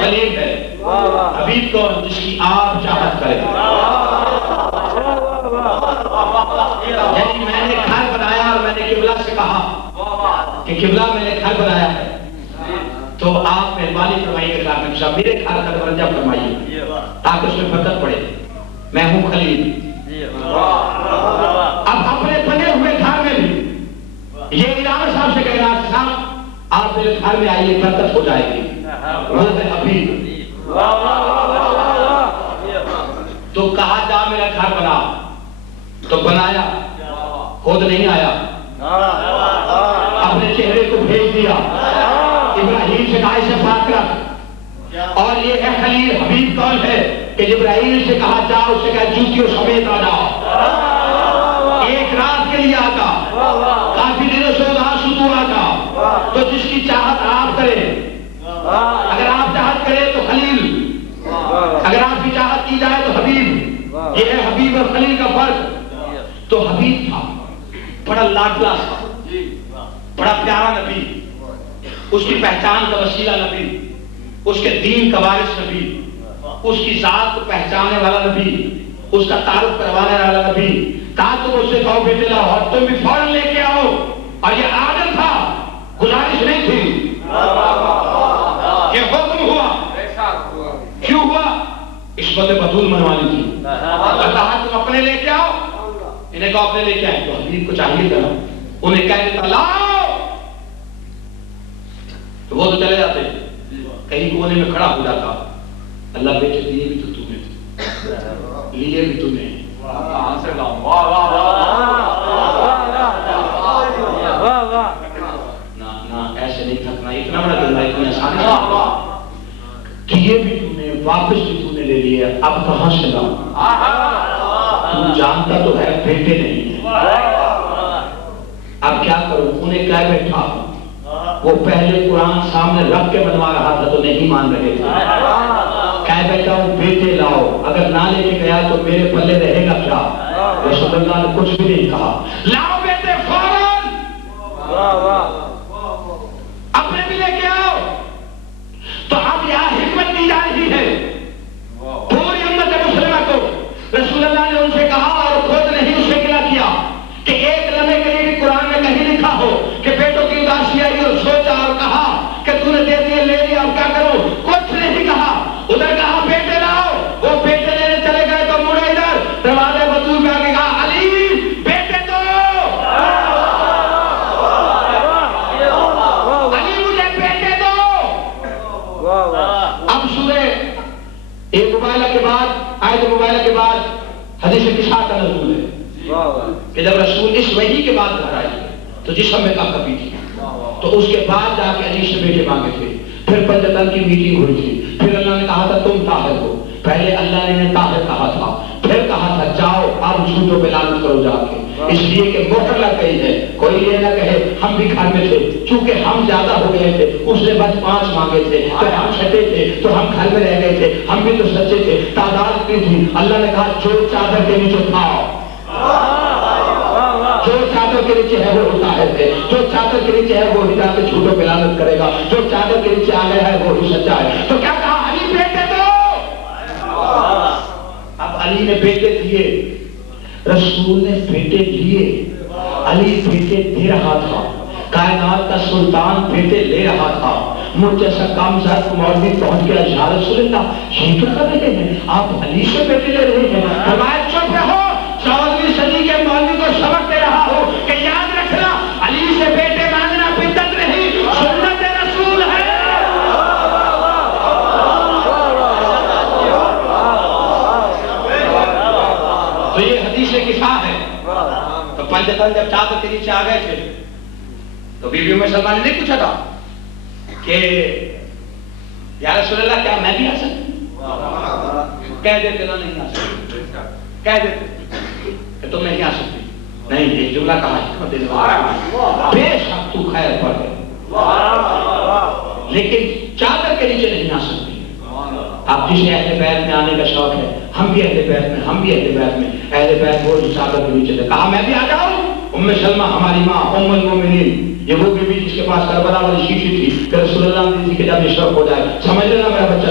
خلیل ہے. حبیب کون؟ جس کی آپ چاہت کرے. یعنی میں نے گھر بنایا اور میں نے قبلہ سے کہا کہ قبلہ میں نے گھر بنایا ہے تو آپ مہربانی فرمائیے کہ میرے گھر کا درجہ فرمائیے تاکہ اس میں برکت پڑے. میں ہوں خلیل. اب اپنے بنے ہوئے گھر میں بھی یہ علامہ صاحب سے کہنا صاحب آپ میرے گھر میں آئیے برکت ہو جائے گی. وہ ہے حبیب. تو کہا جا میرا گھر بنا تو بنایا. خود نہیں آیا, اپنے چہرے کو بھیج دیا. ابراہیم سے کہا اسے بات رکھ. اور یہ ہے خلیل. حبیب کون ہے کہ جبرائیل سے کہا جا, اس سے کہا جوتیوں سمیت آ جاؤ. ایک رات کے لیے آتا, کافی دنوں سے اداس تو آتا. تو جس کی چاہت آپ کریں, اگر آپ چاہت کریں تو خلیل, اگر آپ کی چاہت کی جائے تو حبیب. یہ ہے حبیب اور خلیل کا فرق. تو حبیب تھا, بڑا لاڈلا تھا, بڑا پیارا نبی, اس کی پہچان کا وسیلہ نبی, اس کے دین کا وارث نبی, اس کی ذات کو پہچانے والا نبی, اس کا تعارف کروانے والا نبی. کہا تم اس سے کہو بیٹے لاؤ اور تم بھی فوراً لے کے آؤ. اور یہ آدم تھا, گزارش نہیں تھی. یہ حکم ہوا. کیوں ہوا؟ عصمت بطول منوانی تھی. اور کہا تم اپنے لے کے آؤ. انہیں کہا اپنے لے کے آئے. تو حبیب کو چاہیے تھا انہیں کہہ دیتا لاؤ, تو وہ تو چلے جاتے, کہیں کونے میں کھڑا ہو جاتا. اللہ بیٹے دیے بھی تو تمہیں, لیے بھی تمہیں. نہ ایسے نہیں تھکنا, اتنا بڑا دل ہے, اتنی آسانی دیے بھی تمہیں, واپس بھی تمہیں لے لیے. اب کہاں سے لاؤں؟ تم جانتا تو ہے بیٹے نہیں ہے. اب کیا کروں؟ انہیں کہہ بیٹھا. وہ پہلے قرآن سامنے رکھ کے بنوا رہا تھا تو نہیں مان رہے تھے. کہہ بیٹھا ہوں بیٹے لاؤ, اگر نہ لے کے گیا تو میرے پلے رہے گا کیا؟ رسول اللہ نے کچھ بھی نہیں کہا. لاؤ بیٹے فوراً, اپنے بھی لے کے آؤ. تو اب یہاں حکمت دی جا رہی ہے پوری امت مسلمہ کو. رسول اللہ نے ان سے کہا اور خود نہیں اسے گلا کیا کہ ایک لمحے کے لیے بھی قرآن میں کہیں لکھا ہو کہ بیٹوں کی اداسی آئی اور سوچا اور کہا کہ تو نے دے دیے لے لیا اب کیا کروں؟ کچھ نہیں کہا. ادھر کہا بیٹے لاؤ, وہ بیٹے لینے چلے گئے تو مڑے ادھر دروازے بطول میں آ کے کہا علی بیٹے دو, علی مجھے بیٹے دو. اب سورہ ایک مبارکہ کے بعد, آیت مبارکہ کے بعد حدیث کسا کا نزول ہے کہ جب رسول اس وحی کے بعد گھر آئی تو جسم میں کب کبھی تھی, تو اس کے بعد جا کے علی سے بیٹے مانگے تھے. پھر پنجتن کی میٹنگ ہوئی تھی. پھر اللہ نے کہا تھا تم طاہر ہو. پہلے اللہ نے طاہر کہا تھا, پھر کہا تھا جاؤ اب جھوٹوں پہ لعنت کرو جا کے. اس لیے کہ مہر لگ گئی ہے. کوئی یہ نہ کہے ہم بھی گھر میں تھے, چونکہ ہم زیادہ ہو گئے تھے. اس نے بس 5 مانگے تھے تو ہم چھٹے تھے تو ہم گھر میں رہ گئے تھے. ہم بھی تو سچے تھے, تعداد کی تھی. اللہ نے کہا جو چادر کے نیچے اٹھاؤ, جو چادر کے نیچے ہے وہ طاہر ہے, جو چادر کے نیچے ہے وہ ہی جا کے جھوٹوں پہ لعنت کرے گا, جو چادر کے نیچے آ گیا ہے وہ ہی سچا ہے. تو کیا کہا علی بیٹے دو. اب علی نے بیٹے دیے, رسول نے بیٹے دیے. علی بیٹے دے رہا تھا, کائنات کا سلطان بیٹے لے رہا تھا. مجھ جیسا کام زد مولوی پہنچ گیا, یا رسول اللہ یہ کیا کر رہے ہیں آپ, علی سے بیٹے لے رہے ہیں. فرمایا چپ رہو, 14ویں صدی کے مولوی کو سبق دے رہا ہو کہ یاد رکھنا علی سے بیٹے مانگنا بدعت نہیں, سنت رسول ہے. تو یہ حدیث کسا ہے. تو پنجتن جب چادر کے نیچے آ گئے تھے تو بیوی ام سلمہ نے نہیں پوچھا تھا کہ یا رسول اللہ کیا میں بھی آ سکتی؟ کہہ دیتے نا نہیں آ سکتی, کہہ دیتے کہ تم نہیں آ سکتی. نہیں, ایک جملہ کہا حکمت دینے والا, بے شک تو خیر پر ہے لیکن چادر کے نیچے نہیں آ سکتی. آپ جسے اہل بیت میں آنے کا شوق ہے, ہم بھی اہل بیت میں, ہم بھی اہل بیت میں. اہل بیت وہ جو چادر کے نیچے تھے, کہا میں بھی آ جاؤں. ام سلمہ ہماری ماں ام المومنین, یہ وہ بیوی جس کے پاس کربلا والی شیشی تھی کہ رسول اللہ نے دی تھی کہ جب یہ شرف ہو جائے سمجھ لینا میرا بچہ